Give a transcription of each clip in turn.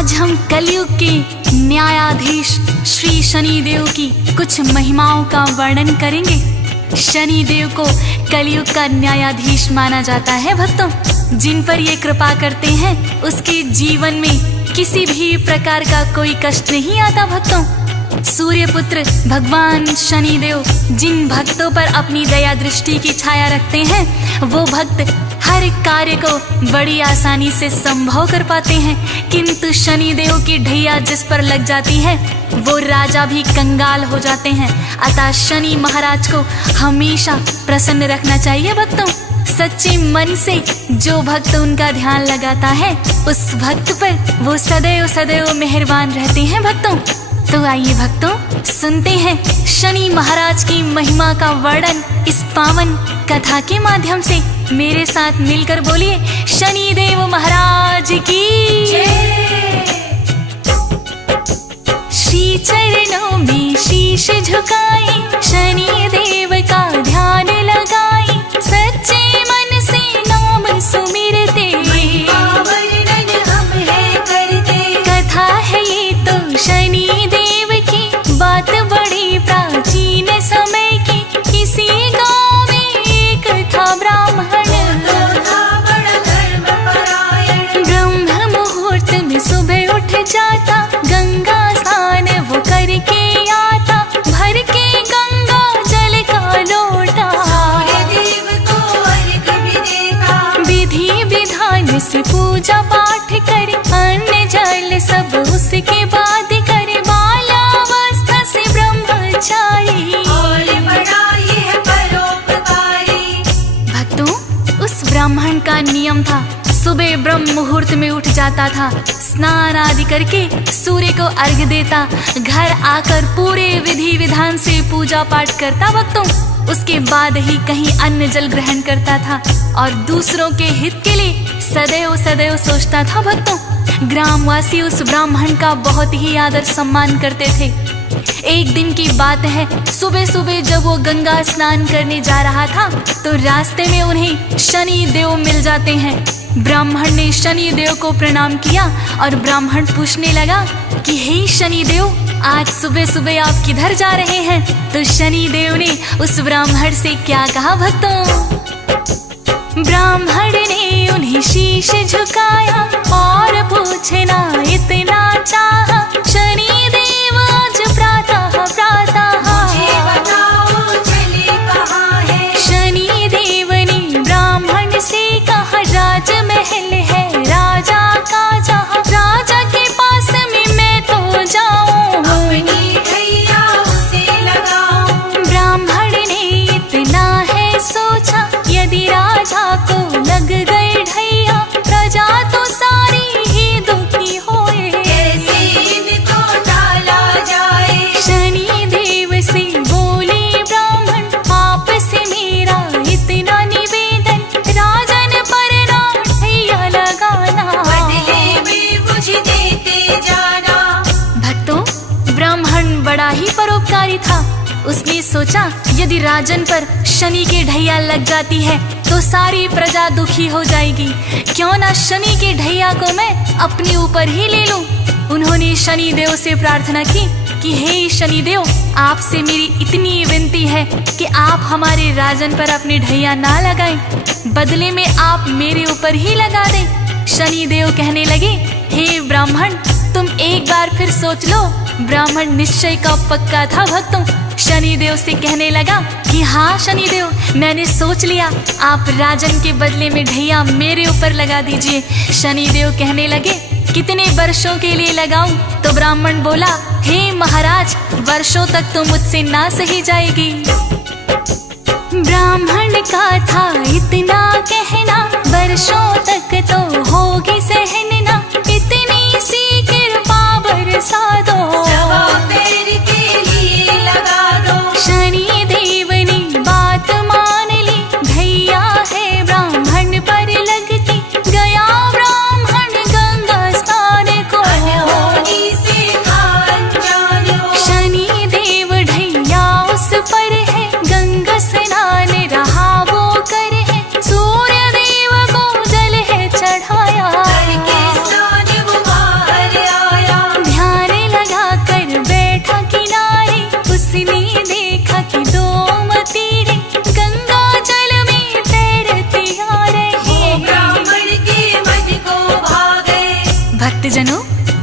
आज हम कलयुग के न्यायाधीश श्री शनिदेव की कुछ महिमाओं का वर्णन करेंगे। शनिदेव को कलयुग का न्यायाधीश माना जाता है। भक्तों, जिन पर ये कृपा करते हैं उसके जीवन में किसी भी प्रकार का कोई कष्ट नहीं आता। भक्तों, सूर्यपुत्र भगवान शनिदेव जिन भक्तों पर अपनी दया दृष्टि की छाया रखते हैं, वो भक्त हर कार्य को बड़ी आसानी से संभव कर पाते हैं। किंतु शनिदेव की ढैया जिस पर लग जाती है वो राजा भी कंगाल हो जाते हैं। अतः शनि महाराज को हमेशा प्रसन्न रखना चाहिए। भक्तों, सच्चे मन से जो भक्त उनका ध्यान लगाता है उस भक्त पर वो सदैव सदैव मेहरबान रहते हैं। भक्तों, तो आइए भक्तों सुनते हैं शनि महाराज की महिमा का वर्णन इस पावन कथा के माध्यम से। मेरे साथ मिलकर बोलिए शनिदेव महाराज की जय। श्री चरणों में शीश झुकाए, शनिदेव का ध्यान लगाए, सच्चे मन से नाम सुमिरते, वर्णन हम है करते। कथा है ये तो शनिदेव की, बात बड़ी प्राचीन समय की। किसी गांव में एक था ब्राह्मण, ब्रह्म मुहूर्त में सुबह उठ जाता, गंगा स्नान वो करके आता, भर के गंगा जल का लोटा, सूर्यदेव को अर्घ भी देता, विधि विधान से पूजा पाठ करे, अन्न जल सब उसके बाद करे, बाल्यावस्था से ब्रह्मचारी और बड़ा ये है परोपकारी। भक्तों, उस ब्राह्मण का नियम था, सुबह ब्रह्म मुहूर्त में उठ जाता था, स्नान आदि करके सूर्य को अर्घ देता, घर आकर पूरे विधि विधान से पूजा पाठ करता। भक्तों, उसके बाद ही कहीं अन्न जल ग्रहण करता था और दूसरों के हित के लिए सदैव सदैव सोचता था। भक्तों, ग्रामवासी उस ब्राह्मण का बहुत ही आदर सम्मान करते थे। एक दिन की बात है, सुबह सुबह जब वो गंगा स्नान करने जा रहा था तो रास्ते में उन्हें शनि देव मिल जाते हैं। ब्राह्मण ने शनि देव को प्रणाम किया और ब्राह्मण पूछने लगा कि हे शनि देव, आज सुबह सुबह आप किधर जा रहे हैं? तो शनि देव ने उस ब्राह्मण से क्या कहा भक्तों? ब्राह्मण ने उन्हें शीश झुकाया और पूछना इतना चाहा, शनि देव आज प्रातः मुझे बताओ चले कहाँ है? शनि देव ने ब्राह्मण से कहा, राजमहल है राजा का, जहाँ राजा के पास में मैं तो जाऊं, अपनी ढैया उसे लगाऊं। ब्राह्मण ने इतना है सोचा, यदि राजा को लग गए ढैया, प्रजा तो सारी ही दुखी होए, कैसे इनको टाला जाए? शनि देव से बोले ब्राह्मण, आप से मेरा इतना निवेदन, राजन पर ना ढैया लगाना, बदले में मुझे देते जाना। भक्तों, ब्राह्मण बड़ा ही परोपकारी था। उसने सोचा यदि राजन पर शनि के ढैया लग जाती है तो सारी प्रजा दुखी हो जाएगी, क्यों ना शनि के ढैया को मैं अपने ऊपर ही ले लूं। उन्होंने शनि देव से प्रार्थना की कि हे शनि देव, आपसे मेरी इतनी विनती है कि आप हमारे राजन पर अपने ढैया ना लगाएं, बदले में आप मेरे ऊपर ही लगा दें। शनि देव कहने लगे, हे ब्राह्मण, तुम एक बार फिर सोच लो। ब्राह्मण निश्चय का पक्का था। भक्तों, शनिदेव से कहने लगा कि हाँ शनिदेव, मैंने सोच लिया, आप राजन के बदले में ढैया मेरे ऊपर लगा दीजिए। शनिदेव कहने लगे, कितने वर्षों के लिए लगाऊं? तो ब्राह्मण बोला, हे महाराज, वर्षों तक तो मुझसे ना सही जाएगी। ब्राह्मण का था इतना कहना, वर्षों तक तो होगी सहना, इतनी सी कृपा बरसा दो, सवा पैर के लिए लगा दो। शनि देव ने बात मान ली, ढैया है ब्राह्मण पर लगती, गया ब्राह्मण गंगा स्नान को, अनहोनी से खान जानो। शनि देव ढैया उस पर है, गंगा स्नान रहा वो कर है, सूर्य देव को जल है चढ़ाया, करके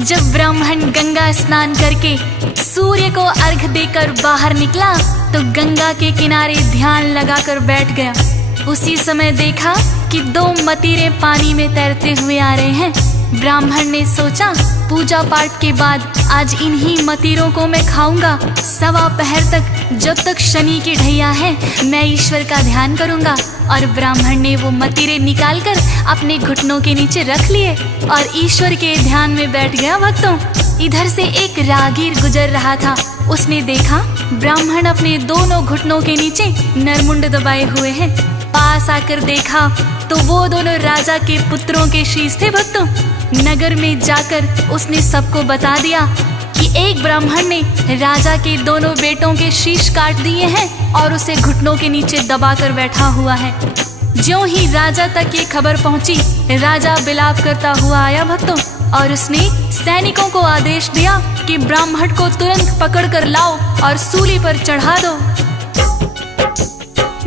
जब ब्राह्मण गंगा स्नान करके सूर्य को अर्घ देकर बाहर निकला तो गंगा के किनारे ध्यान लगाकर बैठ गया। उसी समय देखा कि 2 मतीरे पानी में तैरते हुए आ रहे हैं। ब्राह्मण ने सोचा पूजा पाठ के बाद आज इन्हीं मतीरों को मैं खाऊंगा। 1.25 पहर तक जब तक शनि की ढैया है मैं ईश्वर का ध्यान करूंगा। और ब्राह्मण ने वो मतीरे निकालकर अपने घुटनों के नीचे रख लिए और ईश्वर के ध्यान में बैठ गया। भक्तों, इधर से एक राहगीर गुजर रहा था। उसने देखा ब्राह्मण अपने दोनों घुटनों के नीचे नरमुंड दबाए हुए हैं। पास आकर देखा तो वो दोनों राजा के पुत्रों के शीश थे। भक्तों, नगर में जाकर उसने सबको बता दिया कि एक ब्राह्मण ने राजा के दोनों बेटों के शीश काट दिए हैं और उसे घुटनों के नीचे दबाकर बैठा हुआ है। ज्यों ही राजा तक ये खबर पहुंची, राजा बिलाप करता हुआ आया। भक्तों, और उसने सैनिकों को आदेश दिया कि ब्राह्मण को तुरंत पकड़ कर लाओ और सूली पर चढ़ा दो।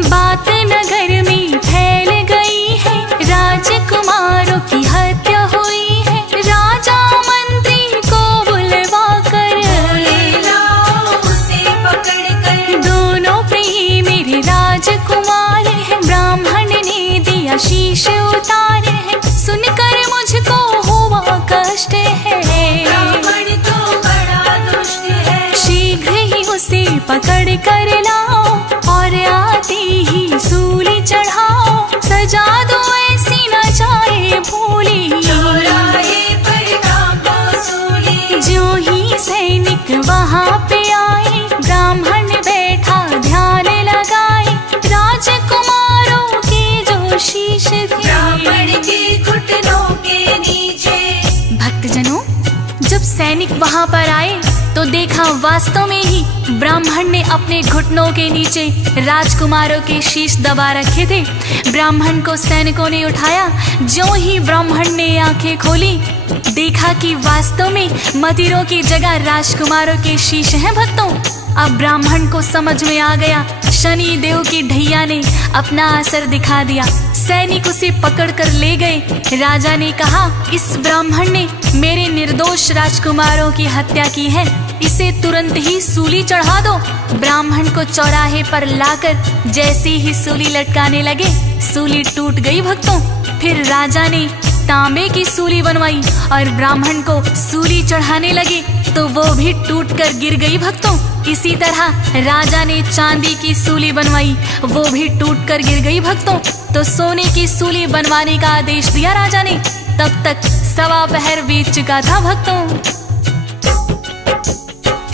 बात नगर में फैल गई है, राजकुमारों की हत्या हुई है। राजा मंत्री को बुलवा कर उसे पकड़ कर, दोनों प्रिय मेरे राजकुमार हैं। ब्राह्मण ने दिया शीश उतारे हैं, सुनकर मुझको हुआ कष्ट है। ब्राह्मण तो बड़ा दुष्ट है, शीघ्र ही उसे पकड़ कर लाओ और आते ही सूली चढ़ाओ। सजा दो ऐसी न जाए भूली, चौराहे पर टांगो सूली। जो ही सैनिक वहाँ पे आए, ब्राह्मण बैठा ध्यान लगाए। राजकुमारों के जो शीश थे ब्राह्मण के घुटनों के नीचे। भक्तजनों, जब सैनिक वहाँ पर आए तो देखा वास्तव में ही ब्राह्मण ने अपने घुटनों के नीचे राजकुमारों के शीश दबा रखे थे। ब्राह्मण को सैनिकों ने उठाया। ज्यों ही ब्राह्मण ने आंखें खोली, देखा कि वास्तव में मतीरों की जगह राजकुमारों के शीश हैं। भक्तों, अब ब्राह्मण को समझ में आ गया शनि देव की ढैया ने अपना असर दिखा दिया। सैनिक उसे पकड़ कर ले गए। राजा ने कहा, इस ब्राह्मण ने मेरे निर्दोष राजकुमारों की हत्या की है, इसे तुरंत ही सूली चढ़ा दो। ब्राह्मण को चौराहे पर लाकर जैसे ही सूली लटकाने लगे, सूली टूट गई। भक्तों, फिर राजा ने तांबे की सूली बनवाई और ब्राह्मण को सूली चढ़ाने लगे तो वो भी टूटकर गिर गई। भक्तों, इसी तरह राजा ने चांदी की सूली बनवाई, वो भी टूटकर गिर गई। भक्तों, तो सोने की सूली बनवाने का आदेश दिया राजा ने। तब तक 1.25 पहर बीत चुका था। भक्तों,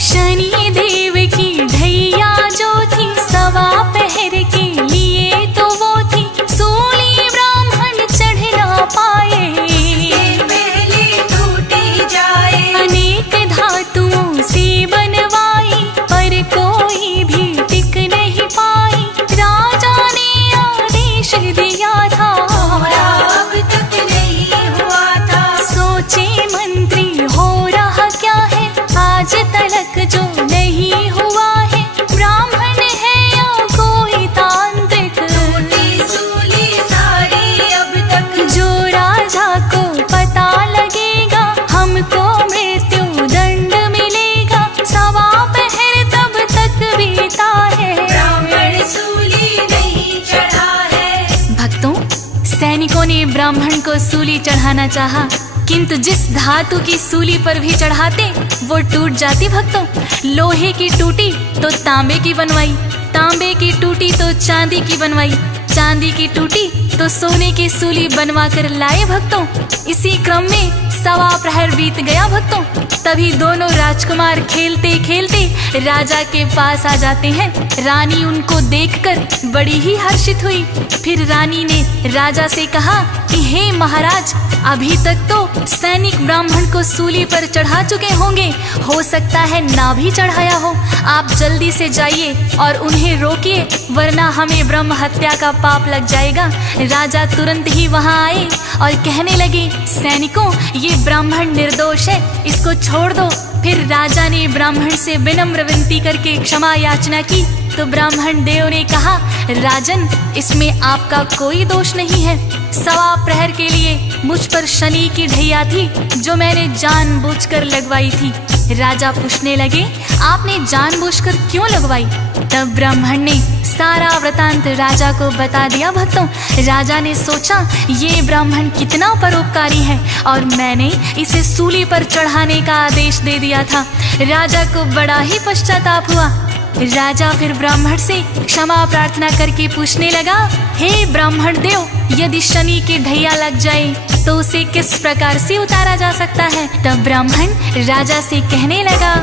शनि देव की ढैया जो थी 1.25 पहर के लिए तो वो थी। सूली ब्राह्मण चढ़ ना पाए, पहले टूटी जाए। अनेक धातुओं से बनवाई पर कोई भी टिक नहीं पाई। राजा ने आदेश दिया था, अब तक नहीं हुआ था। सोचे मंत्री हो रहा क्या है, आज तलक जो नहीं हुआ है। ब्राह्मण है या कोई तांत्रिक, टूटी सूली सारी अब तक। जो राजा को पता लगेगा हमको मृत्यु दंड मिलेगा। 1.25 पहर तब तक बीता है, ब्राह्मण सूली नहीं चढ़ा है। भक्तों, सैनिकों ने ब्राह्मण को सूली चढ़ाना चाहा, किंतु जिस धातु की सूली पर भी चढ़ाते वो टूट जाती। भक्तों, लोहे की टूटी तो तांबे की बनवाई, तांबे की टूटी तो चांदी की बनवाई, चांदी की टूटी तो सोने की सूली बनवा कर लाए। भक्तों, इसी क्रम में 1.25 प्रहर बीत गया। भक्तों, तभी दोनों राजकुमार खेलते खेलते राजा के पास आ जाते हैं। रानी उनको देखकर बड़ी ही हर्षित हुई। फिर रानी ने राजा से कहा कि हे महाराज, अभी तक तो सैनिक ब्राह्मण को सूली पर चढ़ा चुके होंगे, हो सकता है ना भी चढ़ाया हो। आप जल्दी से जाइए और उन्हें रोकिए, वरना हमें ब्रह्म हत्या का पाप लग जाएगा। राजा तुरंत ही वहां आए और कहने लगे, सैनिकों, ये ब्राह्मण निर्दोष है, इसको छोड़ दो। फिर राजा ने ब्राह्मण से विनम्र विनती करके क्षमा याचना की तो ब्राह्मण देव ने कहा, राजन, इसमें आपका कोई दोष नहीं है। सवा प्रहर के लिए मुझ पर शनि की ढैया थी जो मैंने जानबूझकर लगवाई थी। राजा पूछने लगे, आपने जानबूझकर क्यों लगवाई? तब ब्राह्मण ने सारा वृतांत राजा को बता दिया। भक्तों, राजा ने सोचा ये ब्राह्मण कितना परोपकारी है और मैंने इसे सूली पर चढ़ाने का आदेश दे दिया था। राजा को बड़ा ही पश्चाताप हुआ। राजा फिर ब्राह्मण से क्षमा प्रार्थना करके पूछने लगा, हे ब्राह्मण देव, यदि शनि की ढैया लग जाए तो उसे किस प्रकार से उतारा जा सकता है? तब ब्राह्मण राजा से कहने लगा,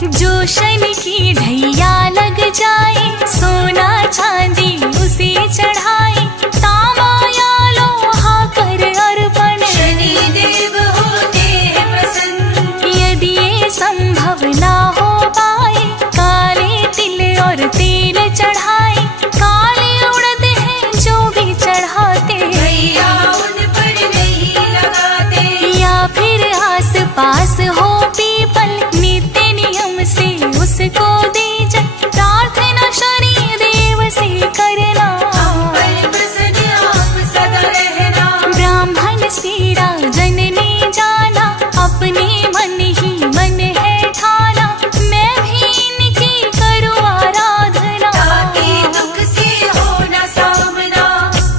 जो शनि की ढैया लग जाए, सोना चांदी उसे चढ़ाए, तांबा या लोहा कर अर्पण, शनि देव होते हैं प्रसन्न। यदि ये संभव ना हो पाए, काले तिल और तेल चढ़ाए, काले उड़द हैं जो भी चढ़ाते, भैया उन पर नहीं लगाते। या फिर आस पास हो पीपल, नित्य नियम से उसको दीजिए, प्रार्थना शनि देव से करना, हम पर प्रसन्न आप सदा रहना। ब्राह्मण से राजन ने जाना, अपने मन ही मन है ठाना, मैं भी इनकी करूँ आराधना, ताकि दुख से हो न सामना।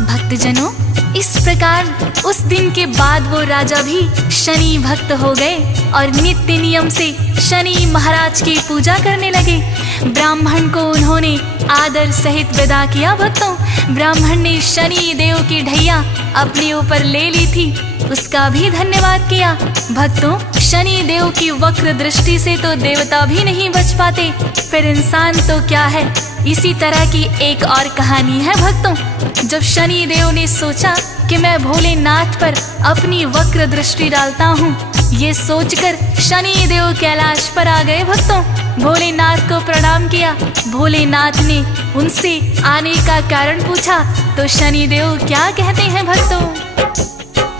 भक्तजनों, इस प्रकार उस दिन के बाद वो राजा भी शनि भक्त हो गए और नित्य नियम से शनि महाराज की पूजा करने लगे। ब्राह्मण को उन्होंने आदर सहित विदा किया। भक्तों, ब्राह्मण ने शनि देव की ढैया अपने ऊपर ले ली थी, उसका भी धन्यवाद किया। भक्तों, शनि देव की वक्र दृष्टि से तो देवता भी नहीं बच पाते, फिर इंसान तो क्या है। इसी तरह की एक और कहानी है भक्तों। जब शनि देव ने सोचा कि मैं भोलेनाथ पर अपनी वक्र दृष्टि डालता हूँ, ये सोचकर शनि देव कैलाश पर आ गए। भक्तों, भोलेनाथ को प्रणाम किया। भोलेनाथ ने उनसे आने का कारण पूछा तो शनि देव क्या कहते हैं भक्तों?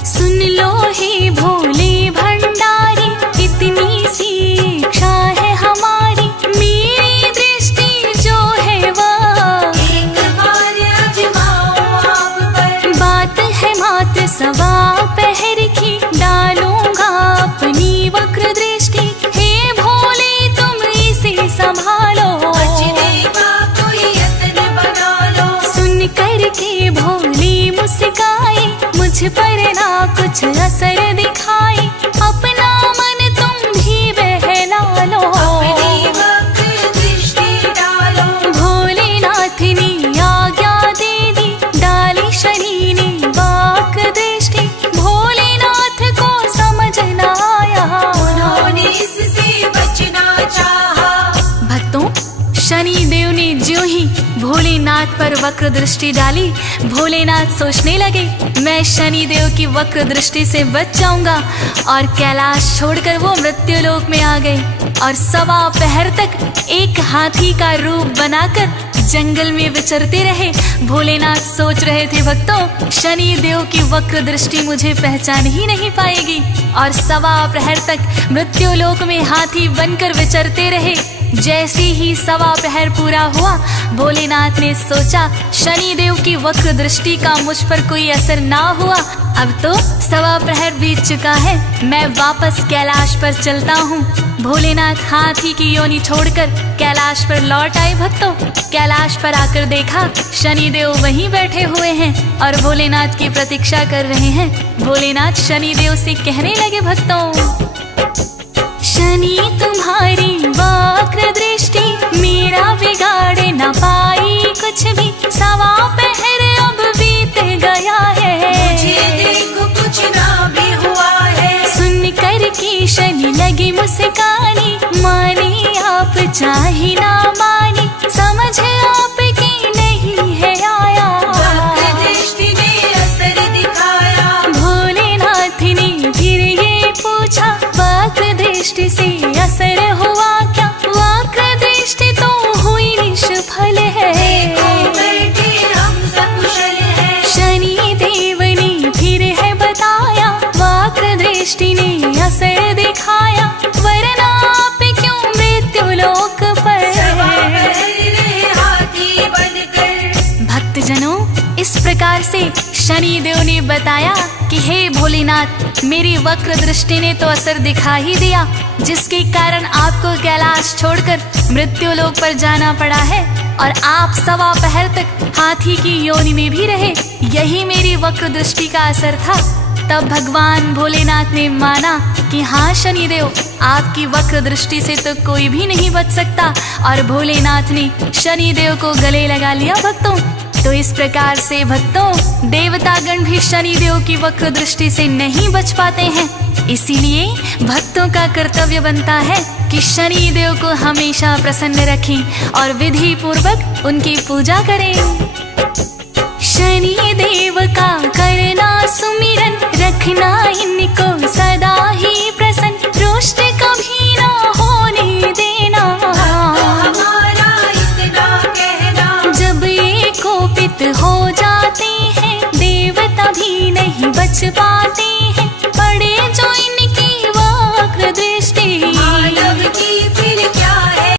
सुन लो हे भोले भंडारी, इतनी सी इच्छा है हमारी, मेरी दृष्टि जो है वह एक बार आजमाओ आप पर, बात है मात सवा पहर की, डालूंगा अपनी वक्र दृष्टि, हे भोले तुम इसे संभालो, बचने का कोई यत्न बना लो। सुन कर के भोले मुस्काए, मुझ पर ना कुछ असर दिखाए, अपना मन तुम भी बहला लो, अपनी वक्र दृष्टि डालो। भोलेनाथ ने आज्ञा दे दी, डाली शनि ने वक्र दृष्टि, भोलेनाथ को समझ न आया, उन्होंने इससे बचना चाहा। भक्तों, शनि देव ने ज्यों ही भोलेनाथ पर वक्र दृष्टि डाली, भोलेनाथ सोचने लगे मैं शनि देव की वक्र दृष्टि से बच जाऊंगा, और कैलाश छोड़कर वो मृत्यु लोक में आ गए और सवा पहर तक एक हाथी का रूप बनाकर जंगल में विचरते रहे। भोलेनाथ सोच रहे थे, भक्तों, शनि देव की वक्र दृष्टि मुझे पहचान ही नहीं पाएगी, और सवा प्रहर तक मृत्यु लोक में हाथी बनकर विचरते रहे। जैसे ही सवा प्रहर पूरा हुआ, भोलेनाथ ने सोचा शनि देव की वक्र दृष्टि का मुझ पर कोई असर ना हुआ, अब तो सवा प्रहर बीत चुका है, मैं वापस कैलाश पर चलता हूँ। भोलेनाथ हाथी की योनि छोड़कर कैलाश पर लौट आए। भक्तों, कैलाश पर आकर देखा शनि देव वहीं बैठे हुए हैं और भोलेनाथ की प्रतीक्षा कर रहे हैं। भोलेनाथ शनि देव से कहने लगे, भक्तों, शनि तुम्हारी वक्र दृष्टि मेरा बिगाड़ न पाई कुछ भी, सवा पहर अब बीत गया है, मुझे देखो कुछ ना भी हुआ है। सुन कर के शनि लगी मुस्कानी, मानी आप चाहे ना मानी, समझ आपकी नहीं है आया, वक्र दृष्टि ने असर दिखाया। भोलेनाथ ने फिर ये पूछा, वक्र दृष्टि से असर हुआ क्या? वक्र दृष्टि तो हुई निष्फल है, देखो बैठे हम सकुशल हैं। शनि देव ने फिर है बताया, वक्र दृष्टि ने असर दिखाया, वरना आप क्यों मृत्यु लोक पर सवा पहर बताया कि हे भोलेनाथ, मेरी वक्र दृष्टि ने तो असर दिखा ही दिया, जिसके कारण आपको कैलाश छोड़कर मृत्यु लोक पर जाना पड़ा है और आप सवा पहर तक हाथी की योनि में भी रहे। यही मेरी वक्र दृष्टि का असर था। तब भगवान भोलेनाथ ने माना कि हाँ शनिदेव, आपकी वक्र दृष्टि से तो कोई भी नहीं बच सकता, और भोलेनाथ ने शनिदेव को गले लगा लिया भक्तों। तो इस प्रकार से भक्तों, देवतागण भी शनिदेव की वक्र दृष्टि से नहीं बच पाते हैं। इसीलिए भक्तों का कर्तव्य बनता है कि शनिदेव को हमेशा प्रसन्न रखें और विधि पूर्वक उनकी पूजा करें। शनि देव का करना सुमिरन, रखना इनको सदा ही प्रसन्न, रुष्ट कभी ना होने देना। हमारा इतना कहना, जब ये कोपित हो जाते हैं देवता भी नहीं बच पाते